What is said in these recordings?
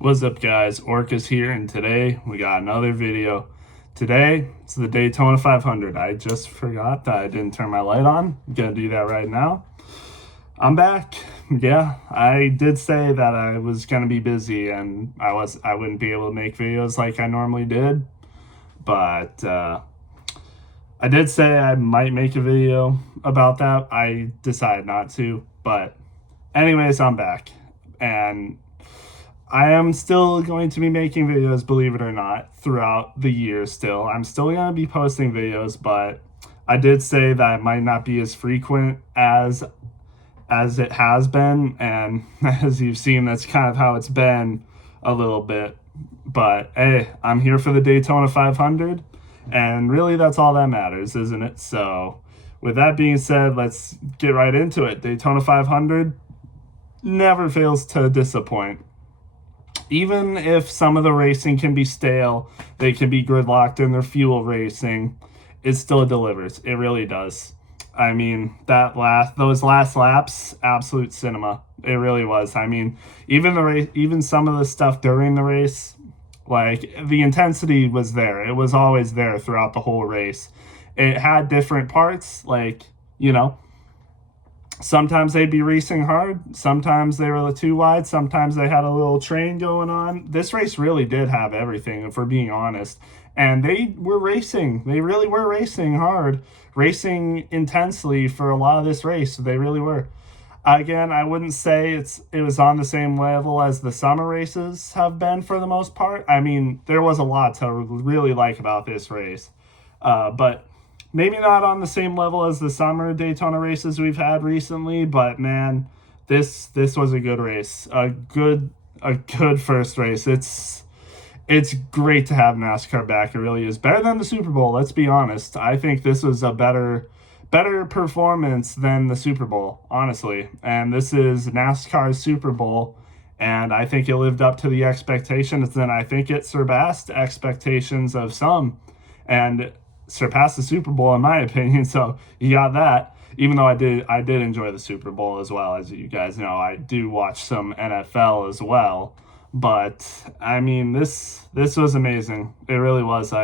What's up, guys? Orcus here, and today we got another video. Today it's the Daytona 500. I just forgot that I didn't turn my light on. I'm gonna do that right now. I'm back. Yeah, I did say that I was gonna be busy and I wouldn't be able to make videos like I normally did, but I did say I might make a video about that. I decided not to, but anyways, I'm back and I am still going to be making videos, believe it or not, throughout the year still. I'm still going to be posting videos, but I did say that it might not be as frequent as it has been, and as you've seen, that's kind of how it's been a little bit. But hey, I'm here for the Daytona 500, and really that's all that matters, isn't it? So with that being said, let's get right into it. Daytona 500 never fails to disappoint. Even if some of the racing can be stale, they can be gridlocked in their fuel racing, it still delivers. It really does. I mean, those last laps, absolute cinema. It really was. I mean, even some of the stuff during the race, like the intensity was there. It was always there throughout the whole race. It had different parts, like, sometimes they'd be racing hard. Sometimes they were too wide. Sometimes they had a little train going on. This race really did have everything, if we're being honest. And they were racing. They really were racing hard, racing intensely for a lot of this race. They really were. Again, I wouldn't say it was on the same level as the summer races have been for the most part. I mean, there was a lot to really like about this race. But maybe not on the same level as the summer Daytona races we've had recently, but man, this was a good race. A good first race. It's great to have NASCAR back. It really is. Better than the Super Bowl, let's be honest. I think this was a better performance than the Super Bowl, honestly. And this is NASCAR's Super Bowl, and I think it lived up to the expectations, and I think it surpassed expectations of some. And surpassed the Super Bowl in my opinion. So you got that. Even though I did enjoy the Super Bowl as well, as you guys know, I do watch some NFL as well. But I mean, this was amazing. It really was.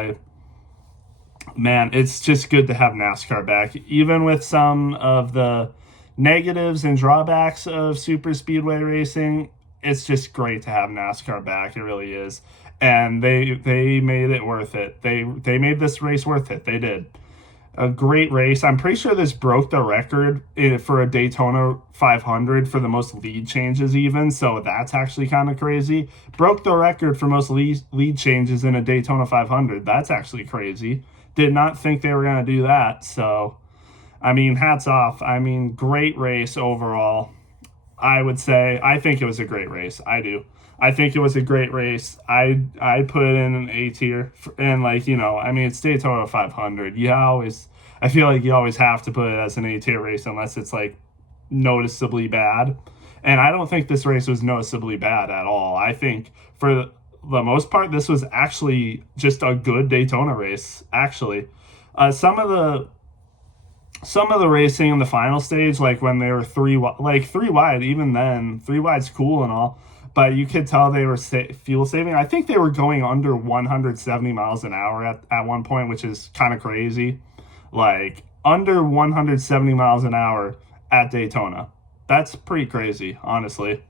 Man, it's just good to have NASCAR back, even with some of the negatives and drawbacks of super speedway racing. It's just great to have NASCAR back. It really is. And they made it worth it. They made this race worth it. They did. A great race. I'm pretty sure this broke the record for a Daytona 500 for the most lead changes even, so that's actually kind of crazy. Broke the record for most lead changes in a Daytona 500. That's actually crazy. Did not think they were going to do that, so I mean, hats off. I mean, great race overall. I would say I think it was a great race. I do. I think it was a great race. I put it in an A tier, and I mean, it's Daytona 500. I feel like you always have to put it as an A tier race unless it's like noticeably bad. And I don't think this race was noticeably bad at all. I think for the most part, this was actually just a good Daytona race. Actually, some of the racing in the final stage, like when they were three wide, even then, three wide's cool and all, but you could tell they were fuel saving. I think they were going under 170 miles an hour at one point, which is kind of crazy. Like under 170 miles an hour at Daytona. That's pretty crazy, honestly.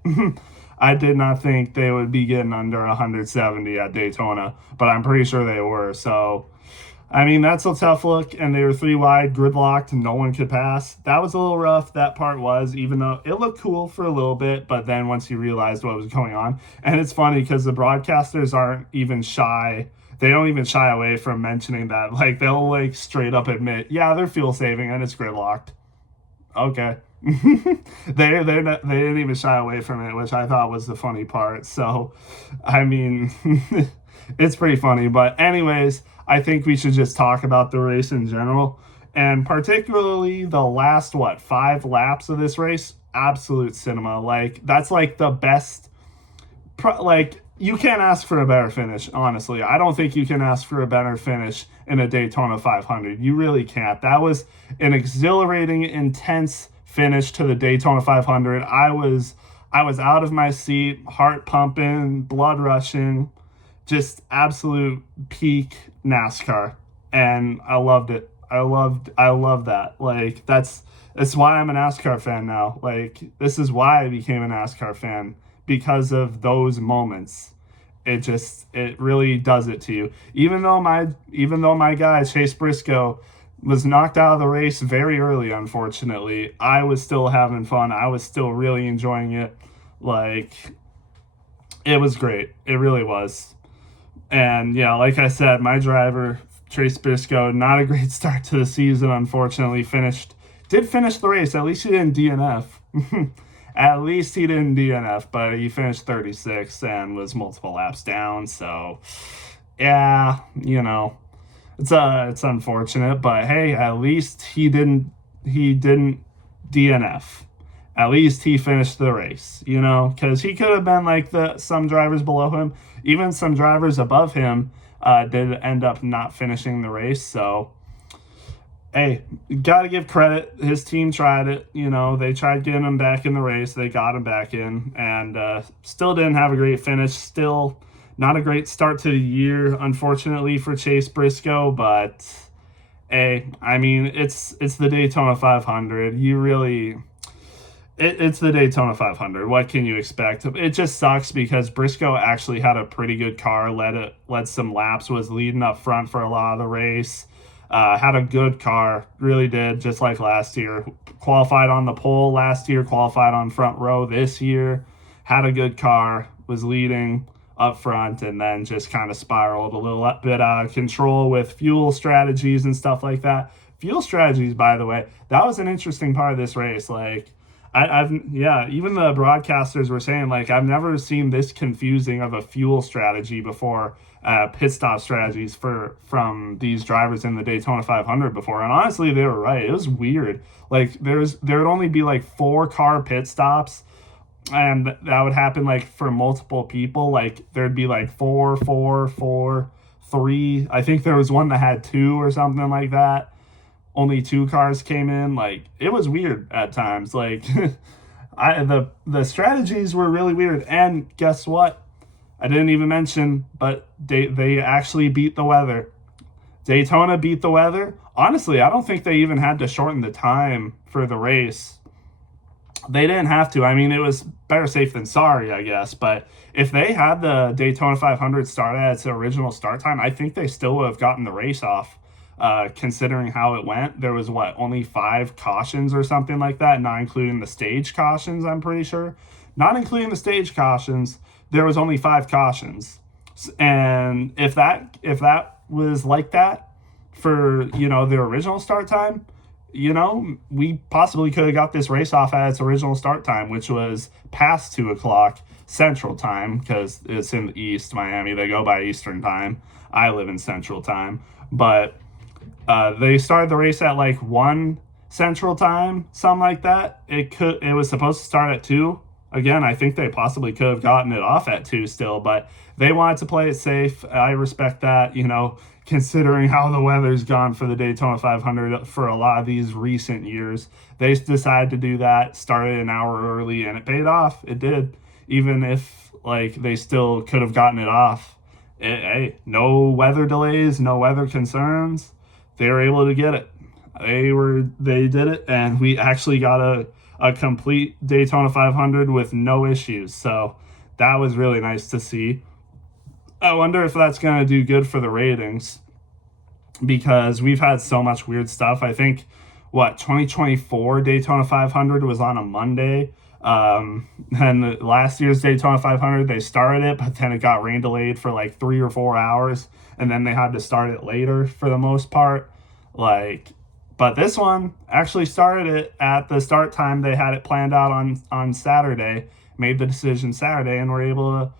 I did not think they would be getting under 170 at Daytona, but I'm pretty sure they were. So I mean, that's a tough look, and they were three wide, gridlocked, and no one could pass. That was a little rough, that part was, even though it looked cool for a little bit, but then once you realized what was going on. And it's funny because the broadcasters aren't even shy. They don't even shy away from mentioning that. Like, they'll, straight up admit, yeah, they're fuel saving, and it's gridlocked. Okay. they didn't even shy away from it, which I thought was the funny part. So, I mean, it's pretty funny. But anyways, I think we should just talk about the race in general, and particularly the last 5 laps of this race. Absolute cinema. That's the best. You can't ask for a better finish, honestly. I don't think you can ask for a better finish in a Daytona 500. You really can't. That was an exhilarating, intense finish to the Daytona 500. I was out of my seat, heart pumping, blood rushing, just absolute peak NASCAR. And I loved it. I love that. Like that's why I'm a NASCAR fan now. Like this is why I became a NASCAR fan, because of those moments. It really does it to you. Even though my guy Chase Briscoe was knocked out of the race very early, unfortunately, I was still having fun. I was still really enjoying it. Like it was great. It really was. And yeah, like I said, my driver, Trace Briscoe, not a great start to the season, unfortunately. Did finish the race. At least he didn't DNF. At least he didn't DNF, but he finished 36th and was multiple laps down. So, yeah, it's unfortunate, but hey, at least he didn't DNF. At least he finished the race, because he could have been like some drivers below him, even some drivers above him did end up not finishing the race. So, hey, got to give credit. His team tried it. They tried getting him back in the race. They got him back in, and still didn't have a great finish. Still not a great start to the year, unfortunately, for Chase Briscoe. But hey, I mean, it's the Daytona 500. It's the Daytona 500. What can you expect? It just sucks because Briscoe actually had a pretty good car, led some laps, was leading up front for a lot of the race. Had a good car, really did, just like last year. Qualified on the pole last year, qualified on front row this year. Had a good car, was leading up front, and then just kind of spiraled a little bit out of control with fuel strategies and stuff like that. Fuel strategies, by the way, that was an interesting part of this race. Like, even the broadcasters were saying, like, I've never seen this confusing of a fuel strategy before, pit stop strategies from these drivers in the Daytona 500 before. And honestly, they were right. It was weird. Like, there would only be like 4 car pit stops, and that would happen like for multiple people. Like, there'd be like 4, 4, 4, 3. I think there was one that had 2 or something like that. Only 2 cars came in. Like, it was weird at times. Like, the strategies were really weird. And guess what? I didn't even mention, but they actually beat the weather. Daytona beat the weather. Honestly, I don't think they even had to shorten the time for the race. They didn't have to. I mean, it was better safe than sorry, I guess. But if they had the Daytona 500 start at its original start time, I think they still would have gotten the race off. Considering how it went, there was only 5 cautions or something like that, not including the stage cautions. I'm pretty sure, not including the stage cautions, there was only 5 cautions. And if that was like that for the original start time, we possibly could have got this race off at its original start time, which was past 2:00 Central Time, because it's in the East, Miami. They go by Eastern Time. I live in Central Time, but they started the race at like 1 Central Time, something like that. It was supposed to start at 2. Again, I think they possibly could have gotten it off at 2 still, but they wanted to play it safe. I respect that, considering how the weather's gone for the Daytona 500 for a lot of these recent years. They decided to do that, started an hour early, and it paid off. It did. Even if like they still could have gotten it off. Hey, no weather delays, no weather concerns. They were able to get it. They did it, and we actually got a complete Daytona 500 with no issues. So that was really nice to see. I wonder if that's going to do good for the ratings, because we've had so much weird stuff. I think 2024 Daytona 500 was on a Monday. And last year's Daytona 500, they started it, but then it got rain delayed for like 3 or 4 hours, and then they had to start it later for the most part. But this one actually started it at the start time they had it planned out on Saturday, made the decision Saturday, and were able to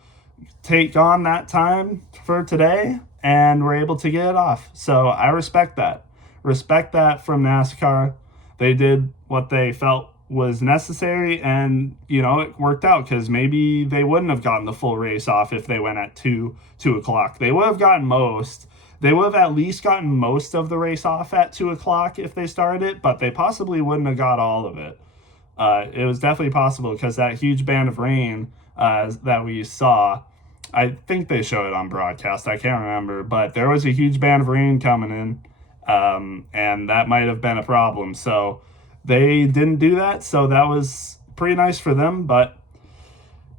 take on that time for today, and were able to get it off. So I respect that. Respect that from NASCAR. They did what they felt was necessary, and it worked out, because maybe they wouldn't have gotten the full race off if they went at 2:00. They would have at least gotten most of the race off at 2:00 if they started it, but they possibly wouldn't have got all of it. It was definitely possible because that huge band of rain that we saw, I think they showed it on broadcast. I can't remember, but there was a huge band of rain coming in, and that might have been a problem. So they didn't do that. So that was pretty nice for them. But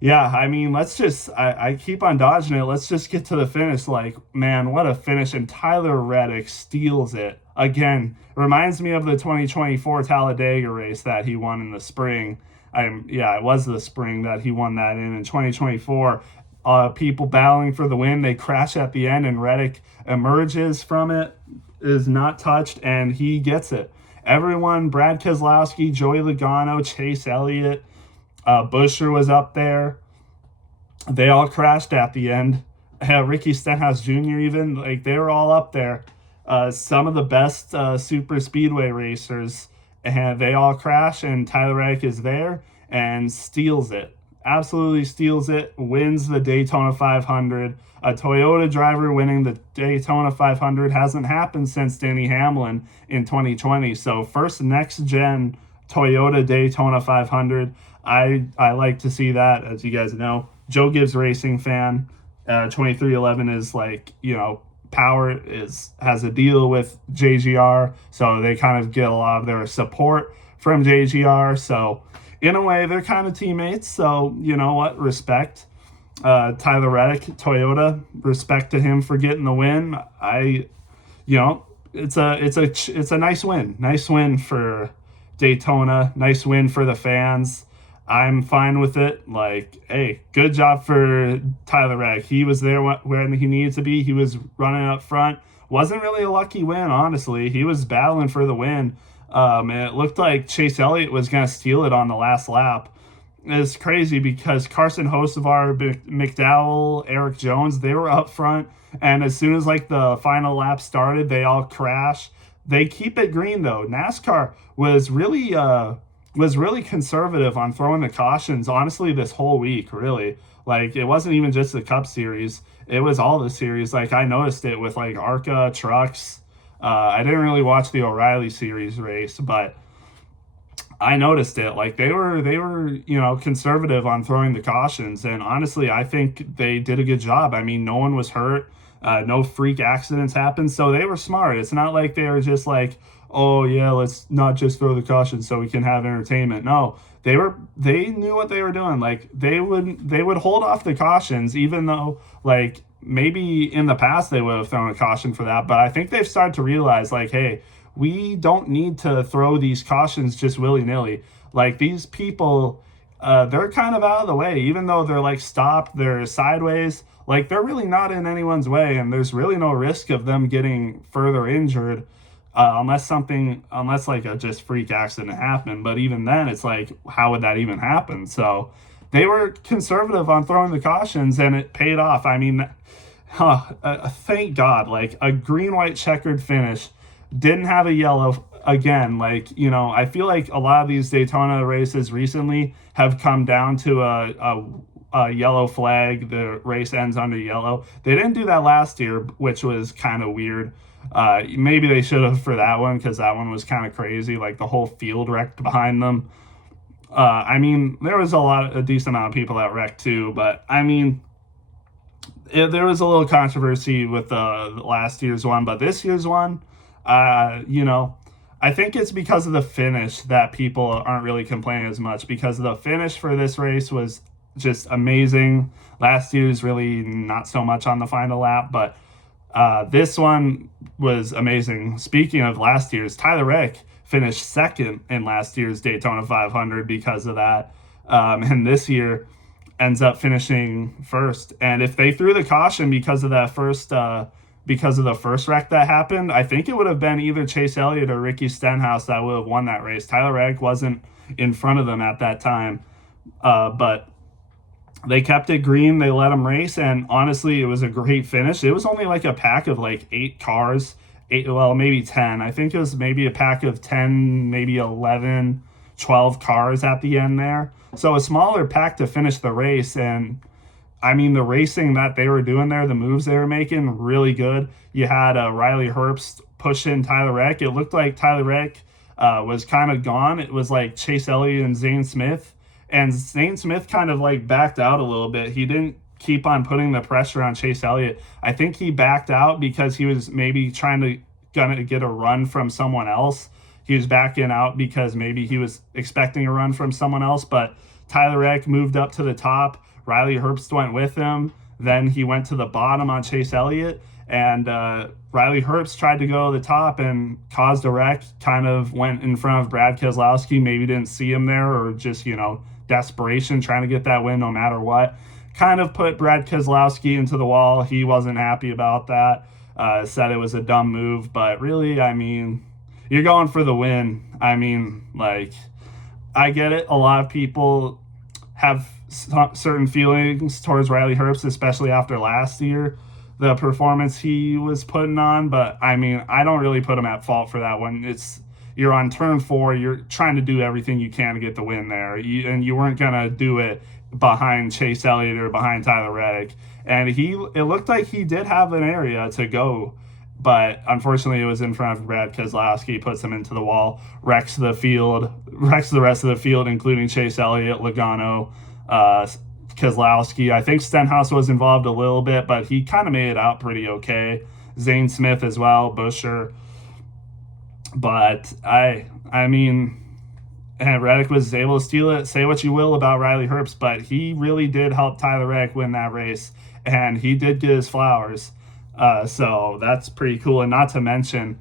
yeah, I mean, I keep on dodging it. Let's just get to the finish. Like, man, what a finish. And Tyler Reddick steals it. Again, reminds me of the 2024 Talladega race that he won in the spring. Yeah, it was the spring that he won that in 2024. People battling for the win. They crash at the end, and Reddick emerges from it, is not touched, and he gets it. Everyone, Brad Keselowski, Joey Logano, Chase Elliott, Busher was up there. They all crashed at the end. Ricky Stenhouse Jr. even, like, they were all up there. Some of the best super speedway racers, and they all crash, and Tyler Reddick is there and steals it. Absolutely steals it, wins the Daytona 500. A Toyota driver winning the Daytona 500 hasn't happened since Denny Hamlin in 2020. So first next gen Toyota Daytona 500. I like to see that, as you guys know. Joe Gibbs Racing fan. 2311 is like, Power has a deal with JGR, so they kind of get a lot of their support from JGR. So in a way, they're kind of teammates. So you know what? Respect. Tyler Reddick, Toyota. Respect to him for getting the win. It's a nice win. Nice win for Daytona. Nice win for the fans. I'm fine with it. Like, hey, good job for Tyler Reddick. He was there when he needed to be. He was running up front. Wasn't really a lucky win, honestly. He was battling for the win. And it looked like Chase Elliott was going to steal it on the last lap. It's crazy because Carson Hocevar, McDowell, Eric Jones, they were up front. And as soon as like the final lap started, they all crashed. They keep it green though. NASCAR was really conservative on throwing the cautions, honestly, this whole week, really. Like, it wasn't even just the Cup Series. It was all the series. Like, I noticed it with, like, ARCA, trucks. I didn't really watch the O'Reilly Series race, but I noticed it. Like, they were conservative on throwing the cautions. And honestly, I think they did a good job. I mean, no one was hurt. No freak accidents happened. So they were smart. It's not like they were just like, oh yeah, let's not just throw the caution so we can have entertainment. No, they knew what they were doing. Like, they would hold off the cautions, even though, like, maybe in the past they would have thrown a caution for that. But I think they've started to realize, like, hey, we don't need to throw these cautions just willy-nilly. Like, these people, they're kind of out of the way, even though they're like stopped, they're sideways. Like, they're really not in anyone's way, and there's really no risk of them getting further injured. Unless like a just freak accident happened. But even then, it's like, how would that even happen? So they were conservative on throwing the cautions, and it paid off. I mean, thank God, like, a green-white checkered finish, didn't have a yellow again. Like, I feel like a lot of these Daytona races recently have come down to a yellow flag. The race ends under yellow. They didn't do that last year, which was kind of weird. Maybe they should have for that one, because that one was kind of crazy. Like, the whole field wrecked behind them. I mean, there was a decent amount of people that wrecked too, but I mean, there was a little controversy with the last year's one, but this year's one, I think it's because of the finish that people aren't really complaining as much, because the finish for this race was just amazing. Last year's really not so much on the final lap, but this one was amazing. Speaking of last year's, Tyler Reddick finished second in last year's Daytona 500 because of that. And this year ends up finishing first. And if they threw the caution because of that because of the first wreck that happened, I think it would have been either Chase Elliott or Ricky Stenhouse that would have won that race. Tyler Reddick wasn't in front of them at that time. But they kept it green. They let them race, and honestly, it was a great finish. It was only like a pack of like 8 cars, maybe 10. I think it was maybe a pack of 10, maybe 11, 12 cars at the end there. So a smaller pack to finish the race, and I mean, the racing that they were doing there, the moves they were making, really good. You had Riley Herbst pushing Tyler Reddick. It looked like Tyler Reddick was kind of gone. It was like Chase Elliott and Zane Smith. And Zane Smith kind of like backed out a little bit. He didn't keep on putting the pressure on Chase Elliott. I think he backed out because he was maybe trying to gonna get a run from someone else. He was backing out because maybe he was expecting a run from someone else. But Tyler Reddick moved up to the top. Riley Herbst went with him. Then he went to the bottom on Chase Elliott. And Riley Herbst tried to go to the top and caused a wreck, kind of went in front of Brad Keselowski, maybe didn't see him there, or just, desperation, trying to get that win no matter what. Kind of put Brad Keselowski into the wall. He wasn't happy about that, said it was a dumb move. But really, I mean, you're going for the win. I mean, like, I get it. A lot of people have certain feelings towards Riley Herbst, especially after last year, the performance he was putting on. But I mean, I don't really put him at fault for that one. You're on turn 4. You're trying to do everything you can to get the win there, and you weren't gonna do it behind Chase Elliott or behind Tyler Reddick. And it looked like he did have an area to go, but unfortunately it was in front of Brad Keselowski, puts him into the wall, wrecks the rest of the field, including Chase Elliott, Logano, Keselowski. I think Stenhouse was involved a little bit, but he kind of made it out pretty okay. Zane Smith as well, Buescher. But I mean, and Reddick was able to steal it. Say what you will about Riley Herbst, but he really did help Tyler Reddick win that race, and he did get his flowers. So that's pretty cool. And not to mention,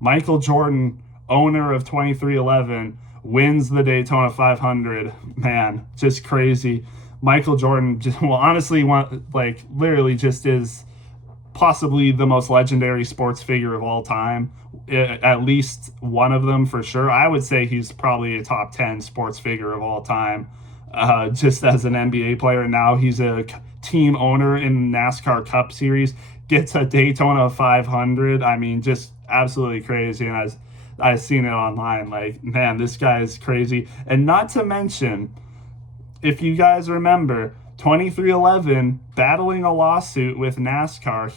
Michael Jordan, owner of 2311, wins the Daytona 500. Man, just crazy. Michael Jordan, honestly, literally just is possibly the most legendary sports figure of all time. At least one of them for sure. I would say he's probably a top 10 sports figure of all time. Just as an NBA player, now he's a team owner in NASCAR Cup Series, gets a Daytona 500. I mean, just absolutely crazy. And I've seen it online. Like, man, this guy is crazy. And not to mention, if you guys remember, 2311 battling a lawsuit with NASCAR,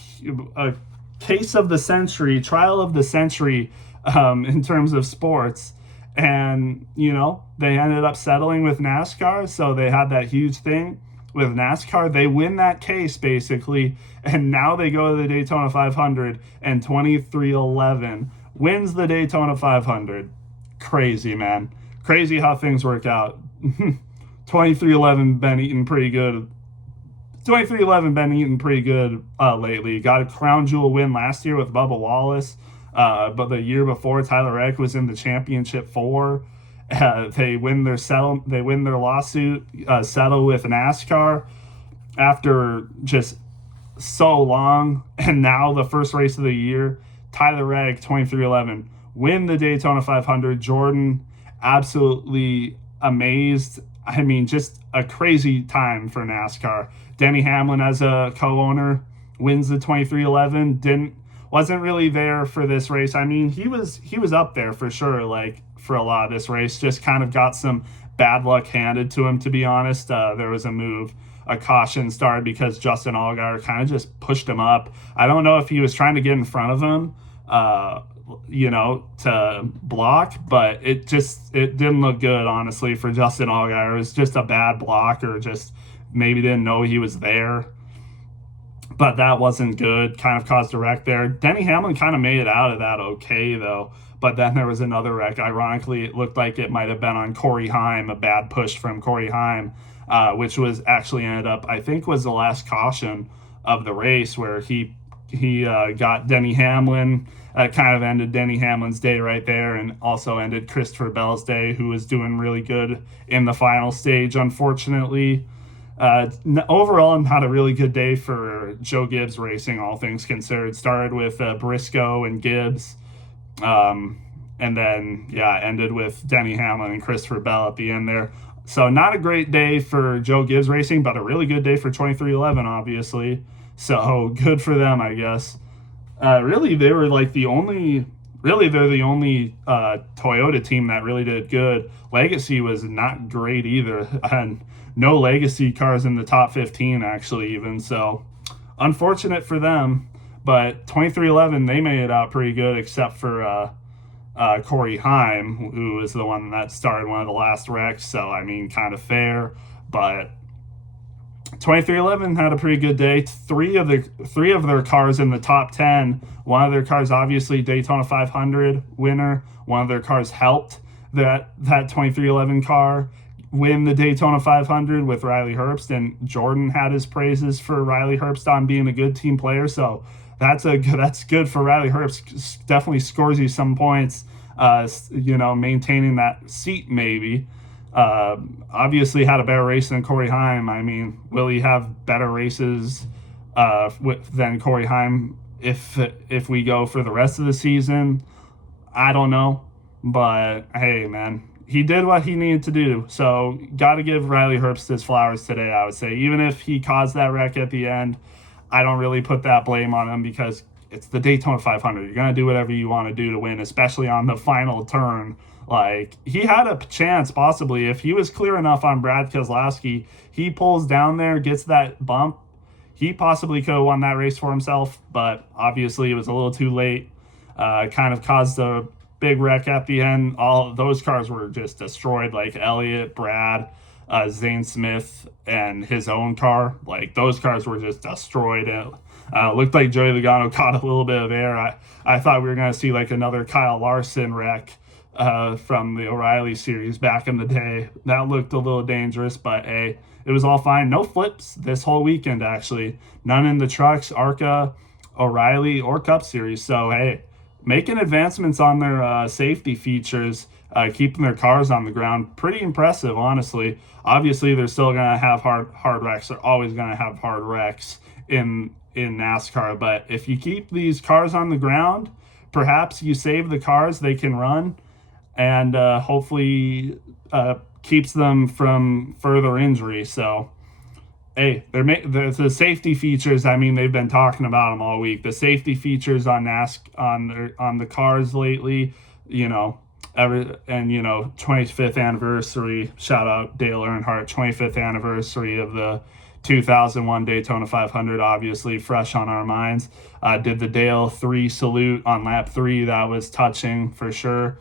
a case of the century, trial of the century in terms of sports. And, they ended up settling with NASCAR. So they had that huge thing with NASCAR. They win that case, basically. And now they go to the Daytona 500, and 2311 wins the Daytona 500. Crazy, man. Crazy how things work out. 2311 been eating pretty good. 2311 been eating pretty good lately. Got a crown jewel win last year with Bubba Wallace. But the year before, Tyler Reddick was in the championship 4. They win their lawsuit, settle with NASCAR after just so long. And now the first race of the year, Tyler Reddick, 2311, win the Daytona 500. Jordan, absolutely amazed. I mean, just a crazy time for NASCAR. Denny Hamlin, as a co-owner, wins the 2311. Wasn't really there for this race. I mean, he was up there for sure, like, for a lot of this race. Just kind of got some bad luck handed to him, to be honest. There was a caution started because Justin Allgaier kind of just pushed him up. I don't know if he was trying to get in front of him, to block, but it didn't look good, honestly, for Justin Allgaier. It was just a bad block, or just maybe didn't know he was there. But that wasn't good. Kind of caused a wreck there. Denny Hamlin kind of made it out of that okay, though. But then there was another wreck. Ironically, it looked like it might have been on Corey Heim, a bad push from Corey Heim, which was actually ended up, I think, was the last caution of the race, where he got Denny Hamlin. Kind of ended Denny Hamlin's day right there, and also ended Christopher Bell's day, who was doing really good in the final stage, unfortunately. Overall, not a really good day for Joe Gibbs Racing, all things considered. Started with Briscoe and Gibbs, and then, ended with Denny Hamlin and Christopher Bell at the end there. So not a great day for Joe Gibbs Racing, but a really good day for 2311, obviously. So good for them, I guess. Really, they were like they're the only Toyota team that really did good. Legacy was not great either, and no Legacy cars in the top 15, actually, even. So unfortunate for them, but 2311, they made it out pretty good, except for Corey Heim, who was the one that started one of the last wrecks. So, I mean, kind of fair. But 2311 had a pretty good day. Three of their cars in the top 10. One of their cars, obviously Daytona 500 winner. One of their cars helped that 2311 car win the Daytona 500 with Riley Herbst, and Jordan had his praises for Riley Herbst on being a good team player. So that's good for Riley Herbst. Definitely scores you some points. Maintaining that seat maybe. Obviously had a better race than Corey Heim. I mean, will he have better races than Corey Heim if we go for the rest of the season? I don't know, but hey, man, he did what he needed to do. So got to give Riley Herbst his flowers today, I would say. Even if he caused that wreck at the end, I don't really put that blame on him because it's the Daytona 500. You're going to do whatever you want to do to win, especially on the final turn. Like, he had a chance, possibly, if he was clear enough on Brad Keselowski, he pulls down there, gets that bump, he possibly could have won that race for himself, but obviously it was a little too late. Kind of caused a big wreck at the end. All those cars were just destroyed, like Elliott, Brad, Zane Smith, and his own car. Like, those cars were just destroyed. It looked like Joey Logano caught a little bit of air. I thought we were going to see like another Kyle Larson wreck from the O'Reilly series back in the day. That looked a little dangerous, but hey, it was all fine. No flips this whole weekend, actually. None in the trucks, ARCA, O'Reilly, or Cup Series. So, hey, making advancements on their safety features, keeping their cars on the ground. Pretty impressive, honestly. Obviously, they're still going to have hard wrecks. They're always going to have hard wrecks in NASCAR. But if you keep these cars on the ground, perhaps you save the cars they can run, and hopefully keeps them from further injury. So, hey, the safety features. I mean, they've been talking about them all week. The safety features on on the cars lately. 25th anniversary. Shout out Dale Earnhardt. 25th anniversary of the 2001 Daytona 500. Obviously, fresh on our minds. Did the Dale 3 salute on lap 3. That was touching for sure.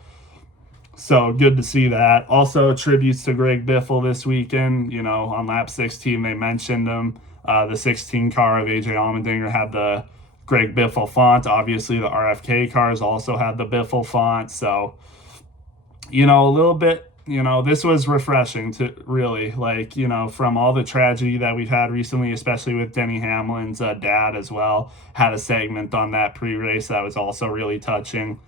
So good to see that. Also, tributes to Greg Biffle this weekend. On lap 16, they mentioned him. The 16 car of AJ Allmendinger had the Greg Biffle font. Obviously, the RFK cars also had the Biffle font. So, a little bit, this was refreshing to really, from all the tragedy that we've had recently, especially with Denny Hamlin's dad as well, had a segment on that pre-race that was also really touching.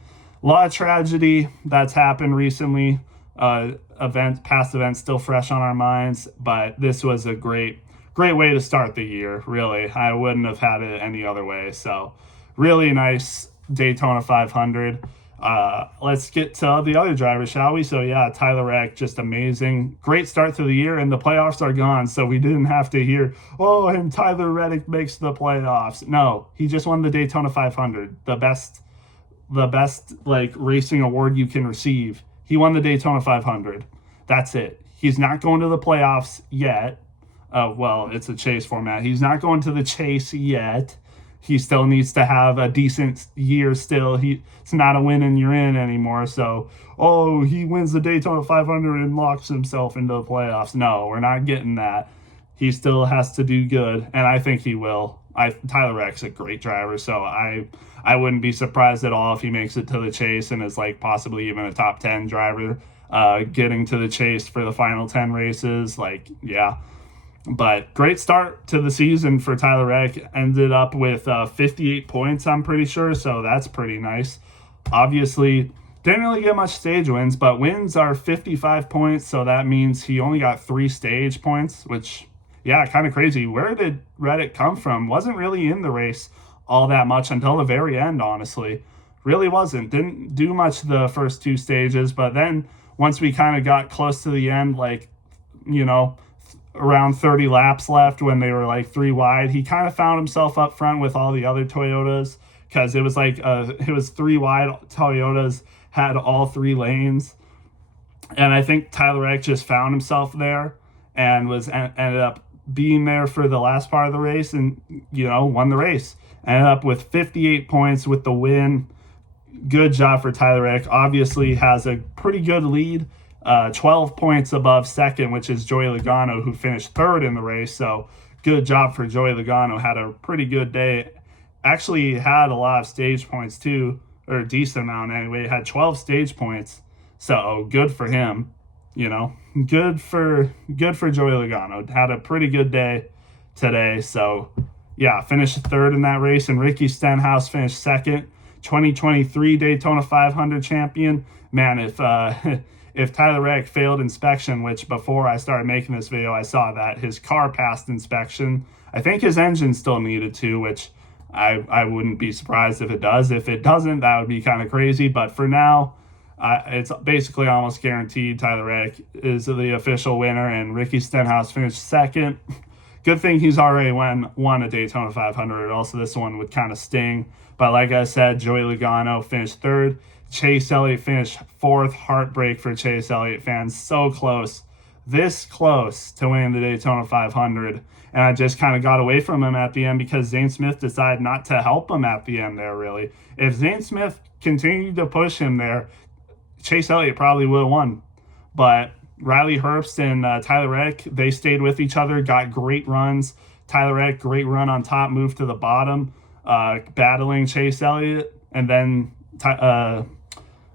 A lot of tragedy that's happened recently. Past events still fresh on our minds, but this was a great way to start the year, really. I wouldn't have had it any other way. So, really nice Daytona 500. Let's get to the other drivers, shall we? So, yeah, Tyler Reddick, just amazing. Great start to the year, and the playoffs are gone, so we didn't have to hear, and Tyler Reddick makes the playoffs. No, he just won the Daytona 500, the best racing award you can receive. He won the Daytona 500. That's it. He's not going to the playoffs yet. It's a chase format. He's not going to the chase yet. He still needs to have a decent year still. It's not a win and you're in anymore. So, he wins the Daytona 500 and locks himself into the playoffs. No, we're not getting that. He still has to do good, and I think he will. Tyler Reddick's a great driver, so I wouldn't be surprised at all if he makes it to the chase and is possibly even a top 10 driver getting to the chase for the final 10 races. Yeah. But great start to the season for Tyler Reddick. Ended up with 58 points, I'm pretty sure, so that's pretty nice. Obviously, didn't really get much stage wins, but wins are 55 points, so that means he only got 3 stage points, which, yeah, kind of crazy. Where did Reddick come from? Wasn't really in the race all that much until the very end, honestly. Really wasn't. Didn't do much the first 2 stages, but then once we kind of got close to the end, around 30 laps left when they were 3 wide, he kind of found himself up front with all the other Toyotas, because it was 3 wide. Toyotas had all 3 lanes, and I think Tyler Reddick just found himself there and ended up being there for the last part of the race and won the race. Ended up with 58 points with the win. good job for Tyler Reddick. Obviously has a pretty good lead, 12 points above second, which is Joey Logano, who finished third in the race. So good job for Joey Logano. Had a pretty good day. Actually had a lot of stage points too, or a decent amount anyway. Had 12 stage points. So good for him. Good for Joey Logano. Had a pretty good day today. So yeah, finished third in that race, and Ricky Stenhouse finished second. 2023 Daytona 500 champion. Man, if Tyler Reddick failed inspection, which before I started making this video, I saw that his car passed inspection. I think his engine still needed to, which I wouldn't be surprised if it does. If it doesn't, that would be kind of crazy. But for now, it's basically almost guaranteed Tyler Reddick is the official winner, and Ricky Stenhouse finished second. Good thing he's already won a Daytona 500. Also, this one would kind of sting. But like I said, Joey Logano finished third. Chase Elliott finished fourth. Heartbreak for Chase Elliott fans. So close. This close to winning the Daytona 500. And I just kind of got away from him at the end because Zane Smith decided not to help him at the end there, really. If Zane Smith continued to push him there, Chase Elliott probably would have won. But Riley Herbst and Tyler Reddick, they stayed with each other, got great runs. Tyler Reddick, great run on top, moved to the bottom, battling Chase Elliott. And then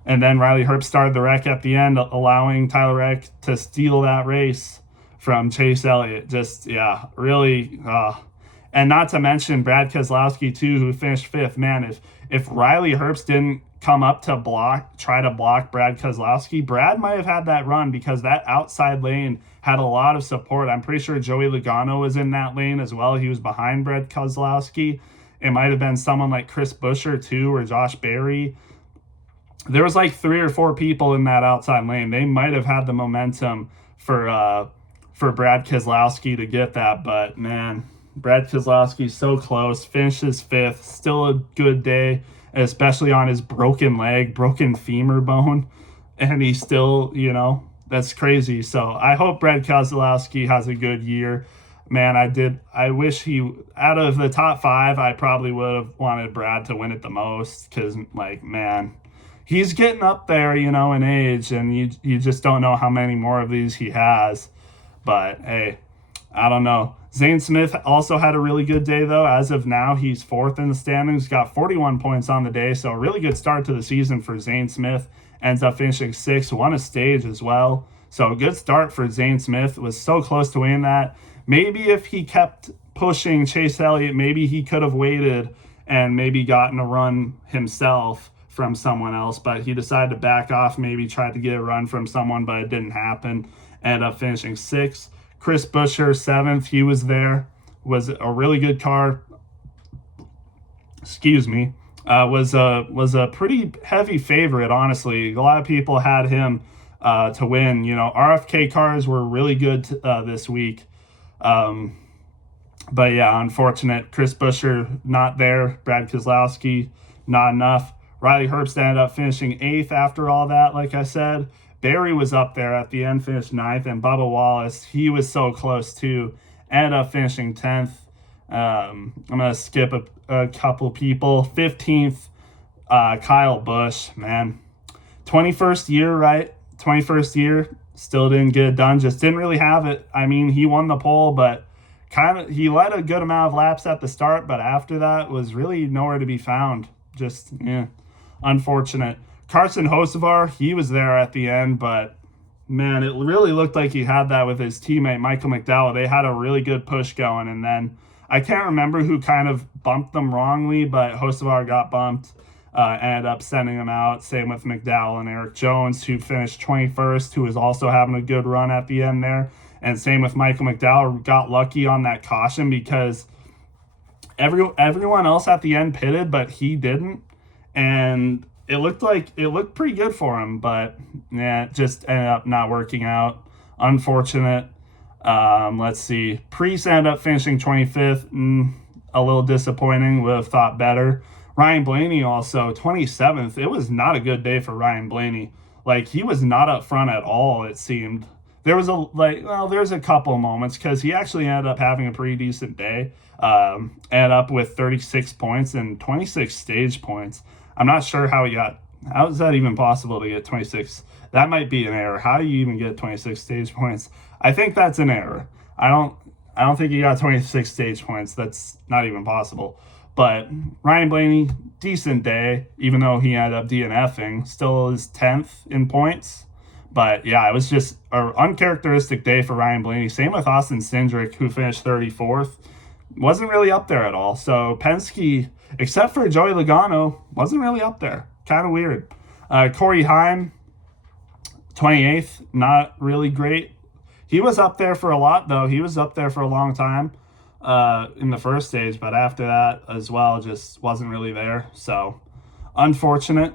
Riley Herbst started the wreck at the end, allowing Tyler Reddick to steal that race from Chase Elliott. Just, yeah, really. And not to mention Brad Keselowski, too, who finished fifth. Man, if Riley Herbst didn't come up to try to block Brad Keselowski, Brad might have had that run because that outside lane had a lot of support. I'm pretty sure Joey Logano was in that lane as well. He was behind Brad Keselowski. It might have been someone like Chris Buescher, too, or Josh Berry. There was like 3 or 4 people in that outside lane. They might have had the momentum for Brad Keselowski to get that, but man, Brad Keselowski's so close. Finishes fifth. Still a good day, especially on his broken leg, broken femur bone, and he's still, that's crazy. So I hope Brad Keselowski has a good year. Man, I wish out of the top 5, I probably would have wanted Brad to win it the most because, man, he's getting up there, in age, and you just don't know how many more of these he has. But, hey, I don't know. Zane Smith also had a really good day, though. As of now, he's fourth in the standings, got 41 points on the day, so a really good start to the season for Zane Smith. Ends up finishing sixth, won a stage as well. So a good start for Zane Smith. Was so close to winning that. Maybe if he kept pushing Chase Elliott, maybe he could have waited and maybe gotten a run himself from someone else, but he decided to back off, maybe tried to get a run from someone, but it didn't happen. Ended up finishing sixth. Chris Buescher, seventh. He was there. Was a really good car. Was a pretty heavy favorite, honestly. A lot of people had him to win. RFK cars were really good this week. But yeah, unfortunate. Chris Buescher not there. Brad Keselowski not enough. Riley Herbst ended up finishing 8th after all that, like I said. Barry was up there at the end, finished 9th, and Bubba Wallace, he was so close too, ended up finishing 10th. I'm going to skip a couple people. 15th, Kyle Busch, man. 21st year, right? 21st year, still didn't get it done, just didn't really have it. I mean, he won the pole, but he led a good amount of laps at the start, but after that was really nowhere to be found. Just, unfortunate. Carson Hocevar, he was there at the end, but man, it really looked like he had that with his teammate Michael McDowell. They had a really good push going, and then I can't remember who kind of bumped them wrongly, but Hocevar got bumped, ended up sending him out. Same with McDowell and Eric Jones, who finished 21st, who was also having a good run at the end there. And same with Michael McDowell, got lucky on that caution because everyone else at the end pitted, but he didn't. And it looked pretty good for him, but yeah, it just ended up not working out. Unfortunate. Let's see. Priest ended up finishing 25th. A little disappointing. Would have thought better. Ryan Blaney also 27th. It was not a good day for Ryan Blaney. He was not up front at all, it seemed. There's a couple moments because he actually ended up having a pretty decent day. Ended up with 36 points and 26 stage points. I'm not sure how is that even possible to get 26? That might be an error. How do you even get 26 stage points? I think that's an error. I don't I don't think he got 26 stage points. That's not even possible. But Ryan Blaney, decent day, even though he ended up DNFing, still is 10th in points. But yeah, it was just an uncharacteristic day for Ryan Blaney. Same with Austin Cindric, who finished 34th. Wasn't really up there at all. So Penske, except for Joey Logano, wasn't really up there. Kind of weird. Corey Heim, 28th, not really great. He was up there for a lot, though. He was up there for a long time in the first stage, but after that as well, just wasn't really there. So unfortunate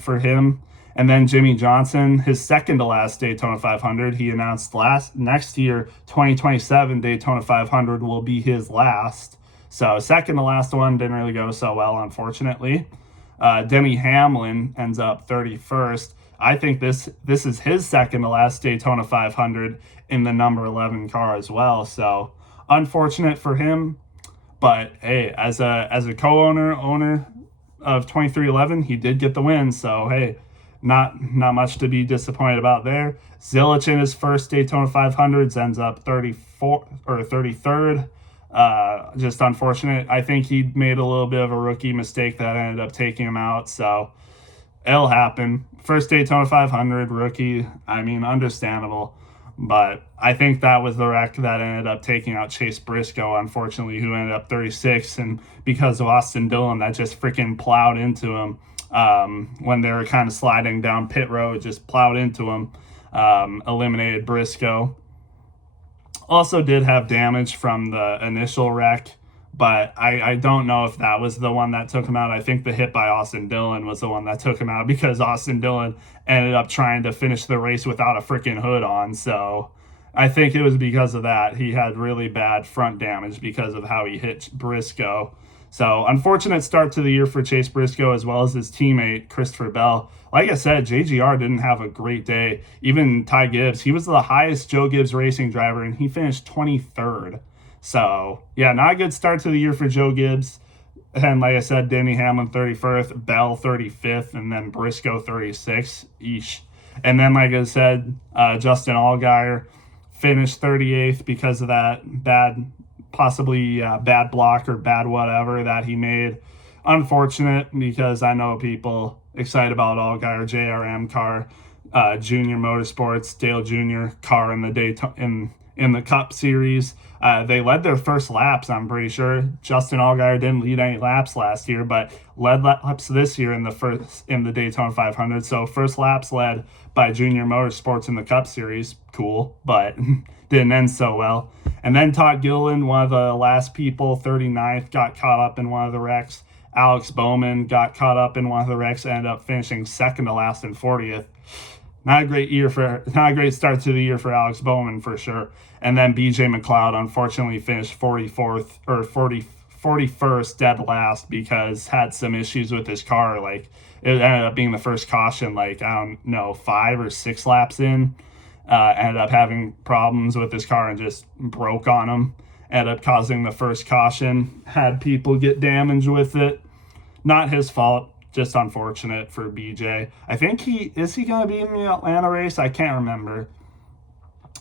for him. And then Jimmy Johnson, his second to last Daytona 500, he announced next year, 2027 Daytona 500 will be his last. So second to last one didn't really go so well, unfortunately. Denny Hamlin ends up 31st. I think this is his second to last Daytona 500 in the number 11 car as well. So unfortunate for him, but hey, as a owner of 2311, he did get the win. So hey, not much to be disappointed about there. Zilich in his first Daytona 500s ends up 34 or 33rd. Just unfortunate. I think he made a little bit of a rookie mistake that ended up taking him out. So it'll happen. First Daytona 500 rookie. I mean, understandable. But I think that was the wreck that ended up taking out Chase Briscoe, unfortunately, who ended up 36. And because of Austin Dillon, that just freaking plowed into him. When they were kind of sliding down pit road, just plowed into him, eliminated Briscoe. Also did have damage from the initial wreck, but I don't know if that was the one that took him out. I think the hit by Austin Dillon was the one that took him out, because Austin Dillon ended up trying to finish the race without a freaking hood on. So I think it was because of that. He had really bad front damage because of how he hit Briscoe. So unfortunate start to the year for Chase Briscoe, as well as his teammate Christopher Bell. Like I said, JGR didn't have a great day. Even Ty Gibbs, he was the highest Joe Gibbs Racing driver, and he finished 23rd. So yeah, not a good start to the year for Joe Gibbs. And like I said, Denny Hamlin 31st, Bell 35th, and then Briscoe 36th. Eesh. And then, like I said, Justin Allgaier finished 38th because of that possibly bad block or bad whatever that he made. Unfortunate, because I know people excited about Allgaier JRM car, Junior Motorsports, Dale Jr. car in the Daytona in the Cup Series. They led their first laps, I'm pretty sure. Justin Allgaier didn't lead any laps last year, but led laps this year in the Daytona 500. So first laps led by Junior Motorsports in the Cup Series. Cool, but didn't end so well. And then Todd Gilliland, one of the last people, 39th, got caught up in one of the wrecks. Alex Bowman got caught up in one of the wrecks, ended up finishing second to last and 40th. Not a great start to the year for Alex Bowman for sure. And then BJ McLeod unfortunately finished 44th or 41st dead last, because had some issues with his car. Like, it ended up being the first caution, like, I don't know, 5 or 6 laps in. Ended up having problems with his car and just broke on him. Ended up causing the first caution. Had people get damaged with it. Not his fault. Just unfortunate for BJ. I think is he going to be in the Atlanta race? I can't remember.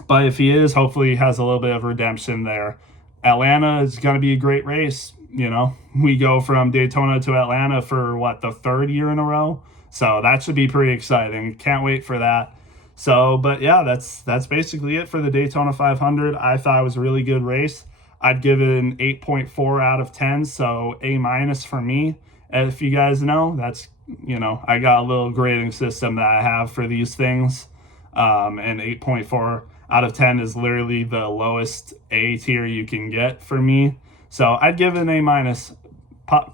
But if he is, hopefully he has a little bit of redemption there. Atlanta is going to be a great race. You know, we go from Daytona to Atlanta for the 3rd year in a row. So that should be pretty exciting. Can't wait for that. So, but yeah, that's basically it for the Daytona 500. I thought it was a really good race. I'd give it an 8.4 out of 10, so A- for me. If you guys know, that's, I got a little grading system that I have for these things. And 8.4 out of 10 is literally the lowest A tier you can get for me. So I'd give it an A-,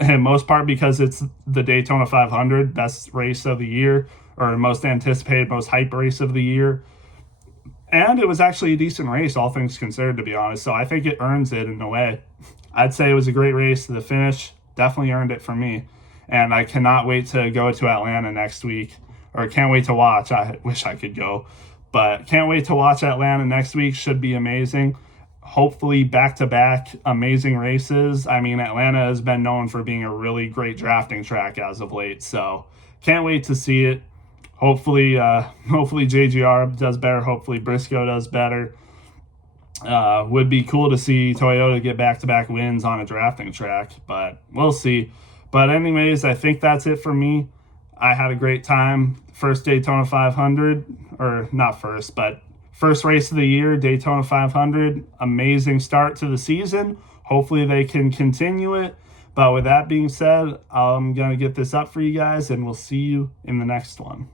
in most part because it's the Daytona 500, best race of the year, or most anticipated, most hype race of the year. And it was actually a decent race, all things considered, to be honest. So I think it earns it in a way. I'd say it was a great race. The finish definitely earned it for me. And I cannot wait to go to Atlanta next week. Or can't wait to watch. I wish I could go. But can't wait to watch Atlanta next week. Should be amazing. hopefully back-to-back amazing races. I mean, Atlanta has been known for being a really great drafting track as of late, so can't wait to see it. Hopefully JGR does better. Hopefully Briscoe does better. Would be cool to see Toyota get back-to-back wins on a drafting track, but we'll see. But anyways, I think that's it for me. I had a great time. First Daytona 500, or not first, but first race of the year, Daytona 500. Amazing start to the season. Hopefully they can continue it. But with that being said, I'm going to get this up for you guys, and we'll see you in the next one.